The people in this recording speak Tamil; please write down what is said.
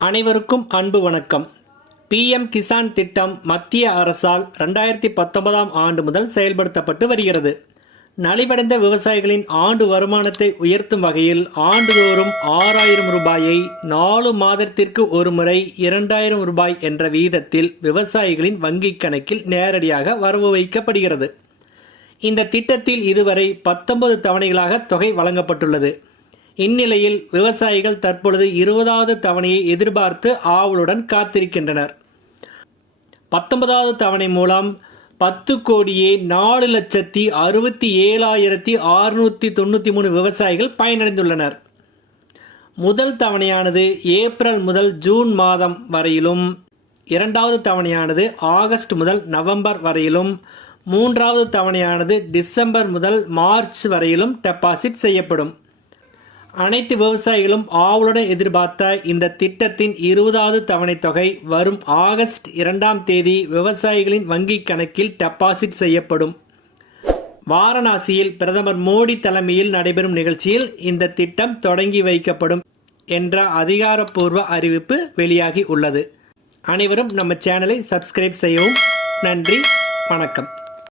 அனைவருக்கும் அன்பு வணக்கம். பிஎம் கிசான் திட்டம் மத்திய அரசால் ரெண்டாயிரத்தி பத்தொன்பதாம் ஆண்டு முதல் செயல்படுத்தப்பட்டு வருகிறது. நலிவடைந்த விவசாயிகளின் ஆண்டு வருமானத்தை உயர்த்தும் வகையில் ஆண்டுதோறும் ஆறாயிரம் ரூபாயை நாலு மாதத்திற்கு ஒரு முறை இரண்டாயிரம் ரூபாய் என்ற வீதத்தில் விவசாயிகளின் வங்கிக் கணக்கில் நேரடியாக வரவு வைக்கப்படுகிறது. இந்த திட்டத்தில் இதுவரை பத்தொன்பது தவணைகளாக தொகை வழங்கப்பட்டுள்ளது. இந்நிலையில் விவசாயிகள் தற்பொழுது இருபதாவது தவணையை எதிர்பார்த்து ஆவலுடன் காத்திருக்கின்றனர். பத்தொன்பதாவது தவணை மூலம் பத்து கோடியே நாலு லட்சத்தி அறுபத்தி ஏழாயிரத்தி அறுநூற்றி தொண்ணூற்றி மூணு விவசாயிகள் பயனடைந்துள்ளனர். முதல் தவணையானது ஏப்ரல் முதல் ஜூன் மாதம் வரையிலும் இரண்டாவது தவணையானது ஆகஸ்ட் முதல் நவம்பர் வரையிலும் மூன்றாவது தவணையானது டிசம்பர் முதல் மார்ச் வரையிலும் டெபாசிட் செய்யப்படும். அனைத்து விவசாயிகளும் ஆவலுடன் எதிர்பார்த்த இந்த திட்டத்தின் இருபதாவது தவணைத் தொகை வரும் ஆகஸ்ட் இரண்டாம் தேதி விவசாயிகளின் வங்கிக் கணக்கில் டெபாசிட் செய்யப்படும். வாரணாசியில் பிரதமர் மோடி தலைமையில் நடைபெறும் நிகழ்ச்சியில் இந்த திட்டம் தொடங்கி வைக்கப்படும் என்ற அதிகாரப்பூர்வ அறிவிப்பு வெளியாகி உள்ளது. அனைவரும் நம்ம சேனலை சப்ஸ்கிரைப் செய்யவும். நன்றி வணக்கம்.